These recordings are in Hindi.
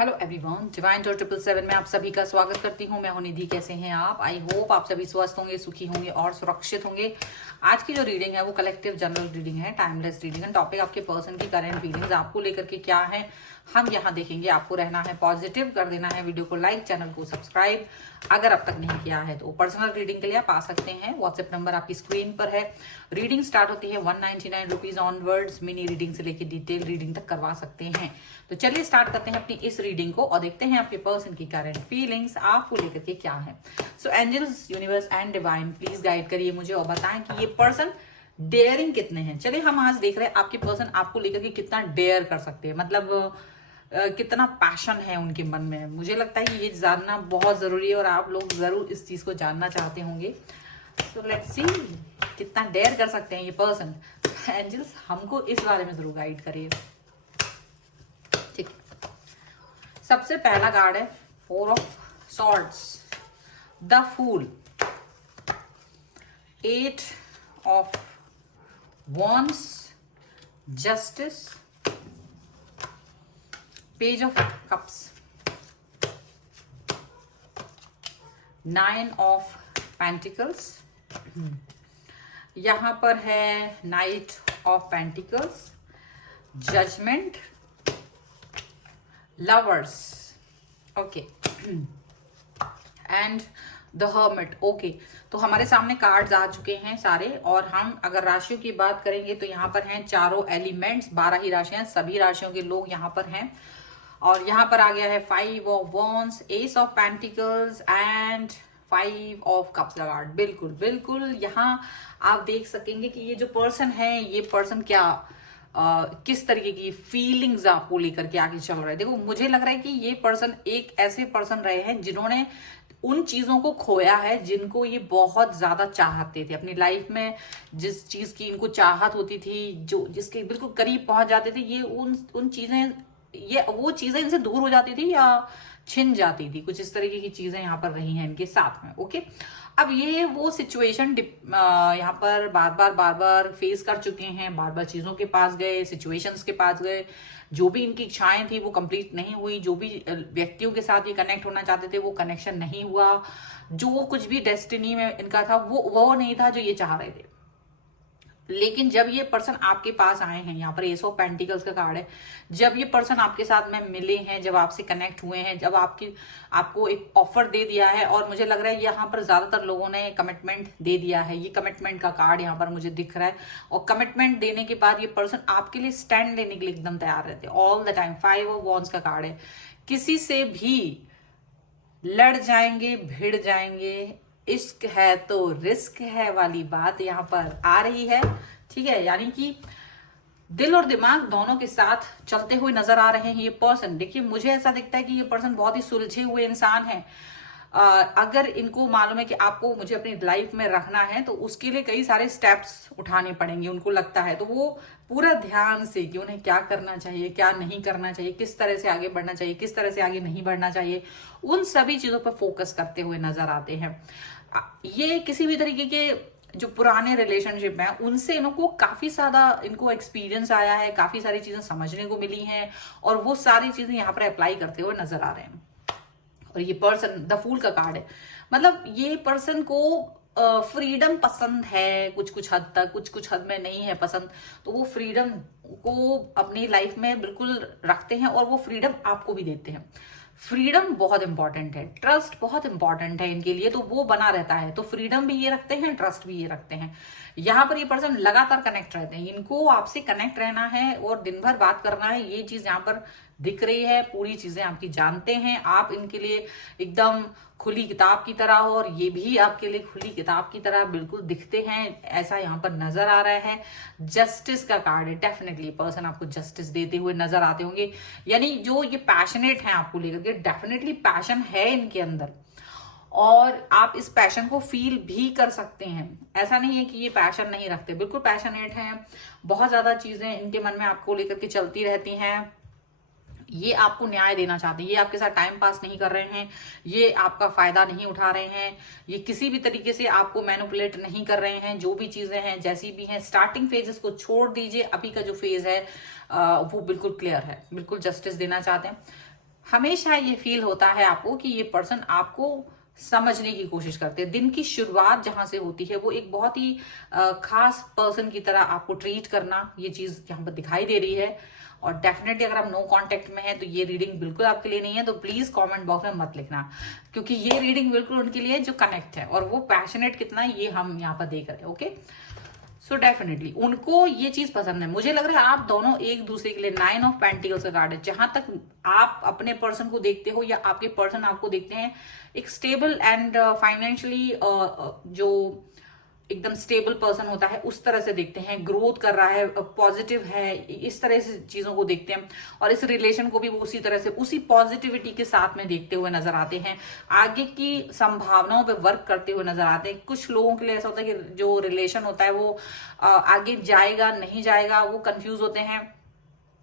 हेलो एवरीवन, डिवाइन टोर 777 में आप सभी का स्वागत करती हूँ। मैं हूं निधि। कैसे हैं आप? आई होप आप सभी स्वस्थ होंगे, सुखी होंगे और सुरक्षित होंगे। आज की जो रीडिंग है वो कलेक्टिव जनरल रीडिंग है, टाइमलेस रीडिंग है। टॉपिक आपके पर्सन की करंट फीलिंग्स आपको लेकर के क्या है हम यहाँ देखेंगे। आपको रहना है पॉजिटिव, कर देना है वीडियो को लाइक, चैनल को सब्सक्राइब अगर अब तक नहीं किया है तो। पर्सनल रीडिंग के लिए आप आ सकते हैं, व्हाट्सएप नंबर आपकी स्क्रीन पर है। रीडिंग स्टार्ट होती है 199 रुपीज ऑनवर्ड्स। मिनी रीडिंग से लेकर डिटेल रीडिंग तक करवा सकते हैं। तो चलिए स्टार्ट करते हैं अपनी इस रीडिंग को और देखते हैं आपके पर्सन की करंट फीलिंग्स आपको लेकर के क्या है। So angels, universe and divine please guide करिए मुझे और बताएं कि ये पर्सन डेयरिंग कितने हैं। चलिए हम आज देख रहे हैं आपके पर्सन आपको लेकर के कितना डेयर कर सकते हैं, मतलब कितना पैशन है उनके मन में। मुझे लगता है कि ये जानना बहुत जरूरी है और आप लोग जरूर इस चीज को जानना चाहते होंगे। सो लेट्स सी कितना डेयर कर सकते हैं ये पर्सन। एंजल्स हमको इस बारे में जरूर गाइड करिए। ठीक, सबसे पहला कार्ड है 4 of swords, the fool, 8 of wands, justice, page of cups, 9 of pentacles, यहां पर है knight of pentacles, judgment, lovers, okay, and the hermit. Okay, तो हमारे सामने कार्ड्स आ चुके हैं सारे। और हम अगर राशियों की बात करेंगे तो यहाँ पर हैं चारों एलिमेंट्स, 12 ही राशियां, सभी राशियों के लोग यहाँ पर हैं। और यहाँ पर आ गया है 5 of wands, S of pentacles and 5 of cups का कार्ड। बिल्कुल बिल्कुल यहाँ आप देख सकेंगे कि ये जो पर्सन है, ये पर्सन क्या किस तरीके की फीलिंग्स आपको लेकर के आगे चल रहे हैं। देखो, मुझे लग रहा है कि ये पर्सन एक ऐसे पर्सन रहे हैं जिन्होंने उन चीजों को खोया है जिनको ये बहुत ज्यादा चाहते थे अपनी लाइफ में। जिस चीज की इनको चाहत होती थी, जो जिसके बिल्कुल करीब पहुंच जाते थे, ये उन चीजें, ये वो चीजें इनसे दूर हो जाती थी या छिन जाती थी। कुछ इस तरीके की चीजें यहाँ पर रही हैं इनके साथ में। ओके, अब ये वो सिचुएशन यहाँ पर बार बार फेस कर चुके हैं, बार बार चीजों के पास गए, सिचुएशंस के पास गए। जो भी इनकी इच्छाएं थी वो कंप्लीट नहीं हुई। जो भी व्यक्तियों के साथ ये कनेक्ट होना चाहते थे वो कनेक्शन नहीं हुआ। जो कुछ भी डेस्टिनी में इनका था वो नहीं था जो ये चाह रहे थे। लेकिन जब ये पर्सन आपके पास आए हैं, यहाँ पर एस ऑफ पेंटिकल्स का कार्ड है, जब ये पर्सन आपके साथ में मिले हैं, जब आपसे कनेक्ट हुए हैं, जब आपको एक ऑफर दे दिया है, और मुझे लग रहा है यहाँ पर ज्यादातर लोगों ने कमिटमेंट दे दिया है। ये कमिटमेंट का कार्ड यहाँ पर मुझे दिख रहा है। और कमिटमेंट देने के बाद ये पर्सन आपके लिए स्टैंड लेने के लिए एकदम तैयार रहते हैं all the time. 5 of wands का कार्ड है, किसी से भी लड़ जाएंगे, भिड़ जाएंगे। इश्क है तो रिस्क है वाली बात यहाँ पर आ रही है। ठीक है, यानी कि दिल और दिमाग दोनों के साथ चलते हुए नजर आ रहे हैं ये पर्सन। देखिए, मुझे ऐसा दिखता है कि ये पर्सन बहुत ही सुलझे हुए इंसान है। अगर इनको मालूम है कि आपको मुझे अपनी लाइफ में रखना है तो उसके लिए कई सारे स्टेप्स उठाने पड़ेंगे, उनको लगता है। तो वो पूरा ध्यान से कि उन्हें क्या करना चाहिए, क्या नहीं करना चाहिए, किस तरह से आगे बढ़ना चाहिए, किस तरह से आगे नहीं बढ़ना चाहिए, उन सभी चीजों पर फोकस करते हुए नजर आते हैं। ये किसी भी तरीके के जो पुराने रिलेशनशिप हैं उनसे इनको काफी ज्यादा इनको एक्सपीरियंस आया है, काफी सारी चीजें समझने को मिली हैं और वो सारी चीजें यहाँ पर अप्लाई करते हुए नजर आ रहे हैं। और ये पर्सन द फूल का कार्ड है, मतलब ये पर्सन को फ्रीडम पसंद है कुछ हद तक, कुछ हद में नहीं है पसंद। तो वो फ्रीडम को अपनी लाइफ में बिल्कुल रखते हैं और वो फ्रीडम आपको भी देते हैं। फ्रीडम बहुत इंपॉर्टेंट है, ट्रस्ट बहुत इंपॉर्टेंट है इनके लिए, तो वो बना रहता है। तो फ्रीडम भी ये रखते हैं, ट्रस्ट भी ये रखते हैं। यहाँ पर ये पर्सन लगातार कनेक्ट रहते हैं, इनको आपसे कनेक्ट रहना है और दिन भर बात करना है, ये चीज यहाँ पर दिख रही है। पूरी चीजें आपकी जानते हैं, आप इनके लिए एकदम खुली किताब की तरह हो और ये भी आपके लिए खुली किताब की तरह बिल्कुल दिखते हैं, ऐसा यहाँ पर नजर आ रहा है। जस्टिस का कार्ड है, डेफिनेटली पर्सन आपको जस्टिस देते हुए नजर आते होंगे। यानी जो ये पैशनेट हैं आपको लेकर के, डेफिनेटली पैशन है इनके अंदर और आप इस पैशन को फील भी कर सकते हैं। ऐसा नहीं है कि ये पैशन नहीं रखते, बिल्कुल पैशनेट हैं। बहुत ज्यादा चीजें इनके मन में आपको लेकर के चलती रहती हैं। ये आपको न्याय देना चाहते हैं, ये आपके साथ टाइम पास नहीं कर रहे हैं, ये आपका फायदा नहीं उठा रहे हैं, ये किसी भी तरीके से आपको मैनिपुलेट नहीं कर रहे हैं। जो भी चीजें हैं जैसी भी हैं, स्टार्टिंग फेजेस को छोड़ दीजिए, अभी का जो फेज है वो बिल्कुल क्लियर है, बिल्कुल जस्टिस देना चाहते हैं। हमेशा ये फील होता है आपको कि ये पर्सन आपको समझने की कोशिश करते हैं। दिन की शुरुआत जहां से होती है वो एक बहुत ही खास पर्सन की तरह आपको ट्रीट करना, ये चीज यहाँ पर दिखाई दे रही है। और डेफिनेटली अगर आप नो कांटेक्ट में हैं तो ये रीडिंग बिल्कुल आपके लिए नहीं है, तो प्लीज कमेंट बॉक्स में मत लिखना, क्योंकि ये रीडिंग बिल्कुल उनके लिए जो कनेक्ट है और वो पैशनेट कितना है ये हम यहाँ पर देख रहे हैं। ओके, सो डेफिनेटली उनको ये चीज पसंद है। मुझे लग रहा है आप दोनों एक दूसरे के लिए 9 ऑफ पेंटिकल्स का कार्ड है। जहां तक आप अपने पर्सन को देखते हो या आपके पर्सन आपको देखते हैं, एक स्टेबल एंड फाइनेंशियली जो एकदम स्टेबल पर्सन होता है उस तरह से देखते हैं, ग्रोथ कर रहा है, पॉजिटिव है, इस तरह से चीजों को देखते हैं। और इस रिलेशन को भी वो उसी तरह से उसी पॉजिटिविटी के साथ में देखते हुए नजर आते हैं, आगे की संभावनाओं पे वर्क करते हुए नजर आते हैं। कुछ लोगों के लिए ऐसा होता है कि जो रिलेशन होता है वो आगे जाएगा नहीं जाएगा, वो कंफ्यूज होते हैं,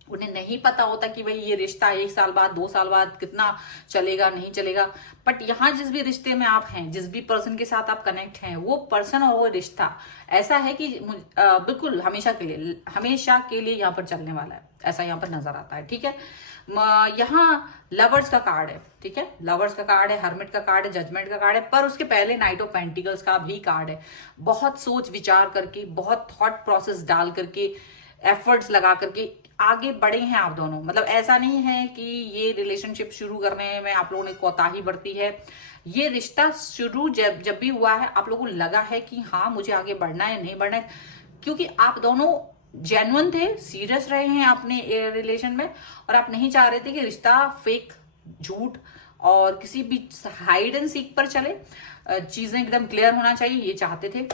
उन्हें नहीं पता होता कि भाई ये रिश्ता 1 साल बाद 2 साल बाद कितना चलेगा नहीं चलेगा। बट यहाँ जिस भी रिश्ते में आप हैं, जिस भी पर्सन के साथ आप कनेक्ट हैं, वो पर्सन और वो रिश्ता ऐसा है कि बिल्कुल हमेशा के लिए यहाँ पर चलने वाला है, ऐसा यहाँ पर नजर आता है। ठीक है, यहाँ लवर्स का कार्ड है। ठीक है, लवर्स का कार्ड है, हर्मिट का कार्ड है, जजमेंट का कार्ड है, पर उसके पहले नाइट ऑफ पेंटिकल्स का भी कार्ड है। बहुत सोच विचार करके, बहुत थॉट प्रोसेस डाल करके, एफर्ट्स लगा करके आगे बढ़े हैं आप दोनों। मतलब ऐसा नहीं है कि ये रिलेशनशिप शुरू करने में आप लोगों ने कोताही बरती है। ये रिश्ता शुरू जब भी हुआ है आप लोगों को लगा है कि हाँ मुझे आगे बढ़ना है, नहीं बढ़ना है, क्योंकि आप दोनों जेन्युइन थे, सीरियस रहे हैं अपने रिलेशन में, और आप नहीं चाह रहे थे कि रिश्ता फेक, झूठ और किसी भी हाइड एंड सीक पर चले। चीजें एकदम क्लियर होना चाहिए, ये चाहते थे।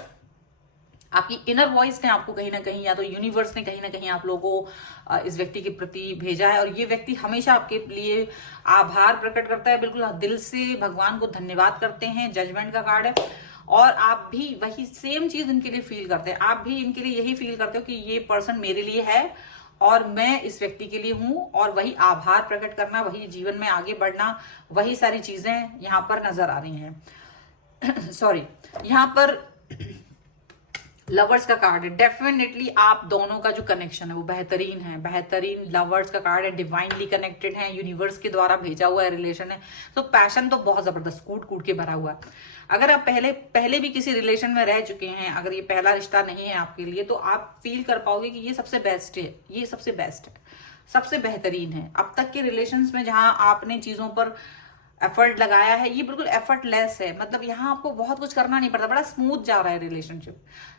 आपकी इनर वॉइस ने आपको कहीं ना कहीं, या तो यूनिवर्स ने कहीं ना कहीं आप लोगों को इस व्यक्ति के प्रति भेजा है, और ये व्यक्ति हमेशा आपके लिए आभार प्रकट करता है, बिल्कुल दिल से भगवान को धन्यवाद करते हैं। जजमेंट का कार्ड है, और आप भी वही सेम चीज इनके लिए फील करते हैं। आप भी इनके लिए यही फील करते हो कि ये पर्सन मेरे लिए है और मैं इस व्यक्ति के लिए हूं, और वही आभार प्रकट करना, वही जीवन में आगे बढ़ना, वही सारी चीजें यहाँ पर नजर आ रही हैं। सॉरी, यहाँ पर लवर्स का कार्ड है। डेफिनेटली आप दोनों का जो कनेक्शन है वो बेहतरीन है, बेहतरीन लवर्स का कार्ड है, डिवाइनली कनेक्टेड है, यूनिवर्स के द्वारा भेजा हुआ है रिलेशन है। तो पैशन तो बहुत जबरदस्त कूट कूट के भरा हुआ है। अगर आप पहले भी किसी रिलेशन में रह चुके हैं, अगर ये पहला रिश्ता नहीं है आपके लिए, तो आप फील कर पाओगे कि ये सबसे बेस्ट है, ये सबसे बेस्ट है, सबसे बेहतरीन है। अब तक के रिलेशंस में जहां आपने चीजों पर एफर्ट लगाया है, ये बिल्कुल एफर्टलेस है। मतलब यहाँ आपको बहुत कुछ करना नहीं पड़ता, बड़ा स्मूथ जा रहा है रिलेशनशिप।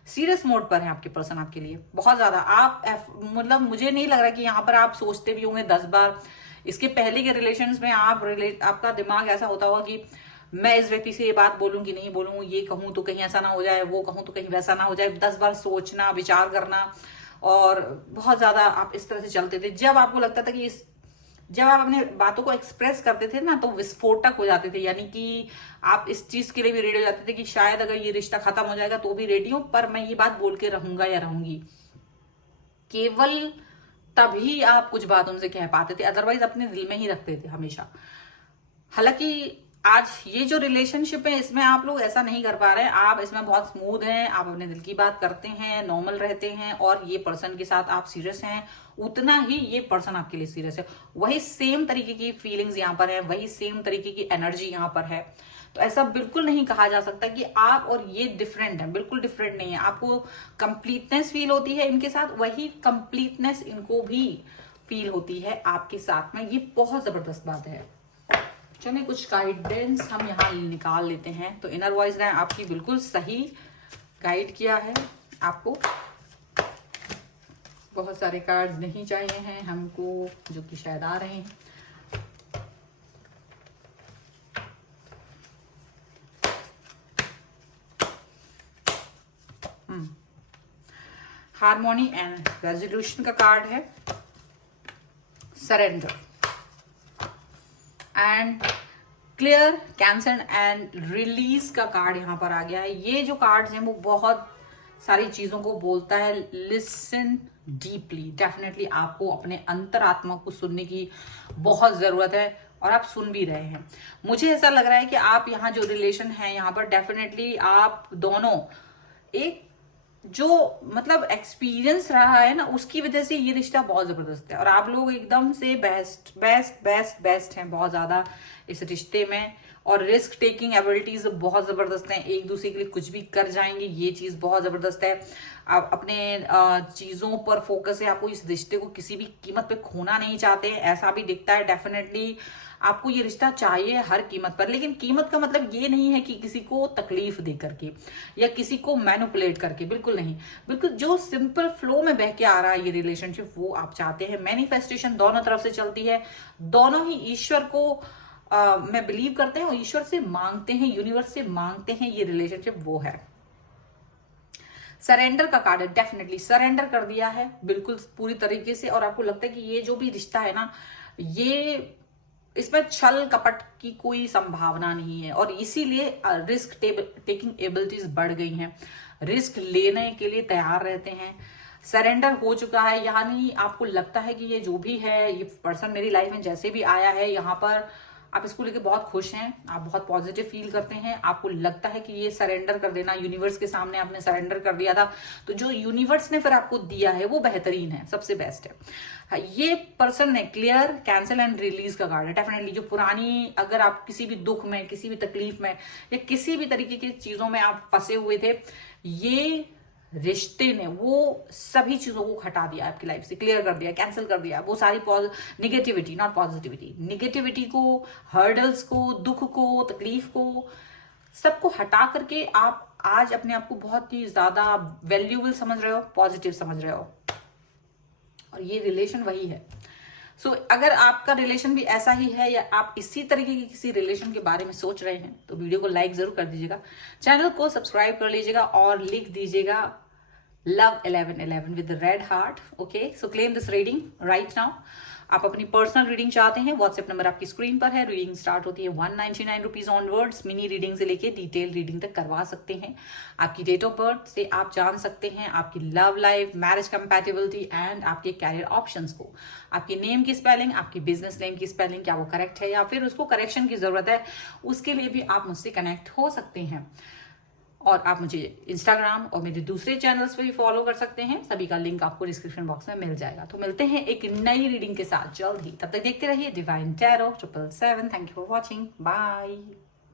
सीरियस मोड पर है आपके पर्सन आपके लिए बहुत ज्यादा। आप मतलब मुझे नहीं लग रहा कि यहाँ पर आप सोचते भी होंगे 10 बार। इसके पहले के रिलेशंस में आपका दिमाग ऐसा होता होगा कि मैं इस व्यक्ति से ये बात बोलूं कि नहीं बोलूं, ये कहूं तो कहीं ऐसा ना हो जाए, वो कहूं तो कहीं वैसा ना हो जाए। 10 बार सोचना, विचार करना, और बहुत ज्यादा आप इस तरह से चलते थे। जब आपको लगता था कि जब आप अपने बातों को एक्सप्रेस करते थे ना, तो विस्फोटक हो जाते थे, यानी कि आप इस चीज के लिए भी रेडी हो जाते थे कि शायद अगर ये रिश्ता खत्म हो जाएगा तो भी रेडी हूं, पर मैं ये बात बोल के रहूंगा या रहूंगी। केवल तभी आप कुछ बात उनसे कह पाते थे, अदरवाइज अपने दिल में ही रखते थे हमेशा। हालांकि आज ये जो रिलेशनशिप है इसमें आप लोग ऐसा नहीं कर पा रहे हैं। आप इसमें बहुत स्मूथ हैं, आप अपने दिल की बात करते हैं, नॉर्मल रहते हैं, और ये पर्सन के साथ आप सीरियस हैं उतना ही ये पर्सन आपके लिए सीरियस है। वही सेम तरीके की फीलिंग्स यहाँ पर है, वही सेम तरीके की एनर्जी यहाँ पर है। तो ऐसा बिल्कुल नहीं कहा जा सकता कि आप और ये डिफरेंट है, बिल्कुल डिफरेंट नहीं है। आपको कंप्लीटनेस फील होती है इनके साथ, वही कंप्लीटनेस इनको भी फील होती है आपके साथ में। ये बहुत जबरदस्त बात है। चलिए कुछ गाइडेंस हम यहाँ निकाल लेते हैं। तो इनर वॉइस ने आपकी बिल्कुल सही गाइड किया है आपको। बहुत सारे कार्ड्स नहीं चाहिए हैं हमको, जो कि शायद आ रहे हैं। हार्मोनी एंड रेजोल्यूशन का कार्ड है, surrender and clear, cancel and release का कार्ड यहाँ पर आ गया है। ये जो कार्ड्स हैं वो बहुत सारी चीजों को बोलता है। लिसन डीपली, डेफिनेटली आपको अपने अंतरात्मा को सुनने की बहुत जरूरत है, और आप सुन भी रहे हैं। मुझे ऐसा लग रहा है कि आप यहाँ जो रिलेशन है यहाँ पर डेफिनेटली आप दोनों एक जो मतलब एक्सपीरियंस रहा है ना, उसकी वजह से ये रिश्ता बहुत जबरदस्त है। और आप लोग एकदम से बेस्ट बेस्ट बेस्ट बेस्ट हैं बहुत ज्यादा इस रिश्ते में। और रिस्क टेकिंग एबिलिटीज बहुत जबरदस्त हैं, एक दूसरे के लिए कुछ भी कर जाएंगे, ये चीज बहुत जबरदस्त है। आप अपने चीजों पर फोकस है, आपको इस रिश्ते को किसी भी कीमत पे खोना नहीं चाहते, ऐसा भी दिखता है। डेफिनेटली आपको ये रिश्ता चाहिए हर कीमत पर, लेकिन कीमत का मतलब ये नहीं है कि किसी को तकलीफ दे करके या किसी को मैनिपुलेट करके, बिल्कुल नहीं। बिल्कुल जो सिंपल फ्लो में बह के आ रहा है ये रिलेशनशिप, वो आप चाहते हैं। मैनिफेस्टेशन दोनों तरफ से चलती है, दोनों ही ईश्वर को मैं बिलीव करते हैं और ईश्वर से मांगते हैं, यूनिवर्स से मांगते हैं, ये रिलेशनशिप वो है। सरेंडर का कार्ड है, डेफिनेटली सरेंडर कर दिया है बिल्कुल पूरी तरीके से। और आपको लगता है कि ये जो भी रिश्ता है ना, ये इसमें छल कपट की कोई संभावना नहीं है, और इसीलिए रिस्क टेकिंग एबिलिटीज बढ़ गई हैं, रिस्क लेने के लिए तैयार रहते हैं। सरेंडर हो चुका है, यानी आपको लगता है कि ये जो भी है, ये पर्सन मेरी लाइफ में जैसे भी आया है, यहाँ पर आप इसको लेके बहुत खुश हैं, आप बहुत पॉजिटिव फील करते हैं। आपको लगता है कि ये सरेंडर कर देना, यूनिवर्स के सामने आपने सरेंडर कर दिया था, तो जो यूनिवर्स ने फिर आपको दिया है वो बेहतरीन है, सबसे बेस्ट है। ये पर्सन ने क्लियर कैंसिल एंड रिलीज का कार्ड है। डेफिनेटली जो पुरानी, अगर आप किसी भी दुख में, किसी भी तकलीफ में या किसी भी तरीके की चीजों में आप फंसे हुए थे, ये रिश्ते ने वो सभी चीजों को हटा दिया, आपकी लाइफ से क्लियर कर दिया, कैंसिल कर दिया। वो सारी निगेटिविटी, नॉट पॉजिटिविटी, निगेटिविटी को, हर्डल्स को, दुख को, तकलीफ को, सबको हटा करके आप आज अपने आप को बहुत ही ज्यादा वैल्यूएबल समझ रहे हो, पॉजिटिव समझ रहे हो। और ये रिलेशन वही है। सो अगर आपका रिलेशन भी ऐसा ही है, या आप इसी तरीके की किसी रिलेशन के बारे में सोच रहे हैं, तो वीडियो को लाइक जरूर कर दीजिएगा, चैनल को सब्सक्राइब कर लीजिएगा और लिख दीजिएगा love 1111 with red heart. Okay, so claim this reading right now. आप अपनी पर्सनल रीडिंग चाहते हैं, व्हाट्सएप नंबर आपकी स्क्रीन पर है। रीडिंग स्टार्ट होती है 199 रुपीज ऑनवर्ड्स। मिनी रीडिंग से लेके डिटेल रीडिंग तक करवा सकते हैं। आपकी डेट ऑफ बर्थ से आप जान सकते हैं आपकी love life, marriage compatibility and आपके कैरियर ऑप्शंस को। आपकी नेम की स्पेलिंग, आपकी बिजनेस नेम की स्पेलिंग, क्या वो करेक्ट है या फिर उसको करेक्शन की जरूरत है, उसके लिए भी आप मुझसे कनेक्ट हो सकते हैं। और आप मुझे इंस्टाग्राम और मेरे दूसरे चैनल्स पे भी फॉलो कर सकते हैं, सभी का लिंक आपको डिस्क्रिप्शन बॉक्स में मिल जाएगा। तो मिलते हैं एक नई रीडिंग के साथ जल्द ही, तब तक देखते रहिए divine tarot 777। Thank you for watching, bye.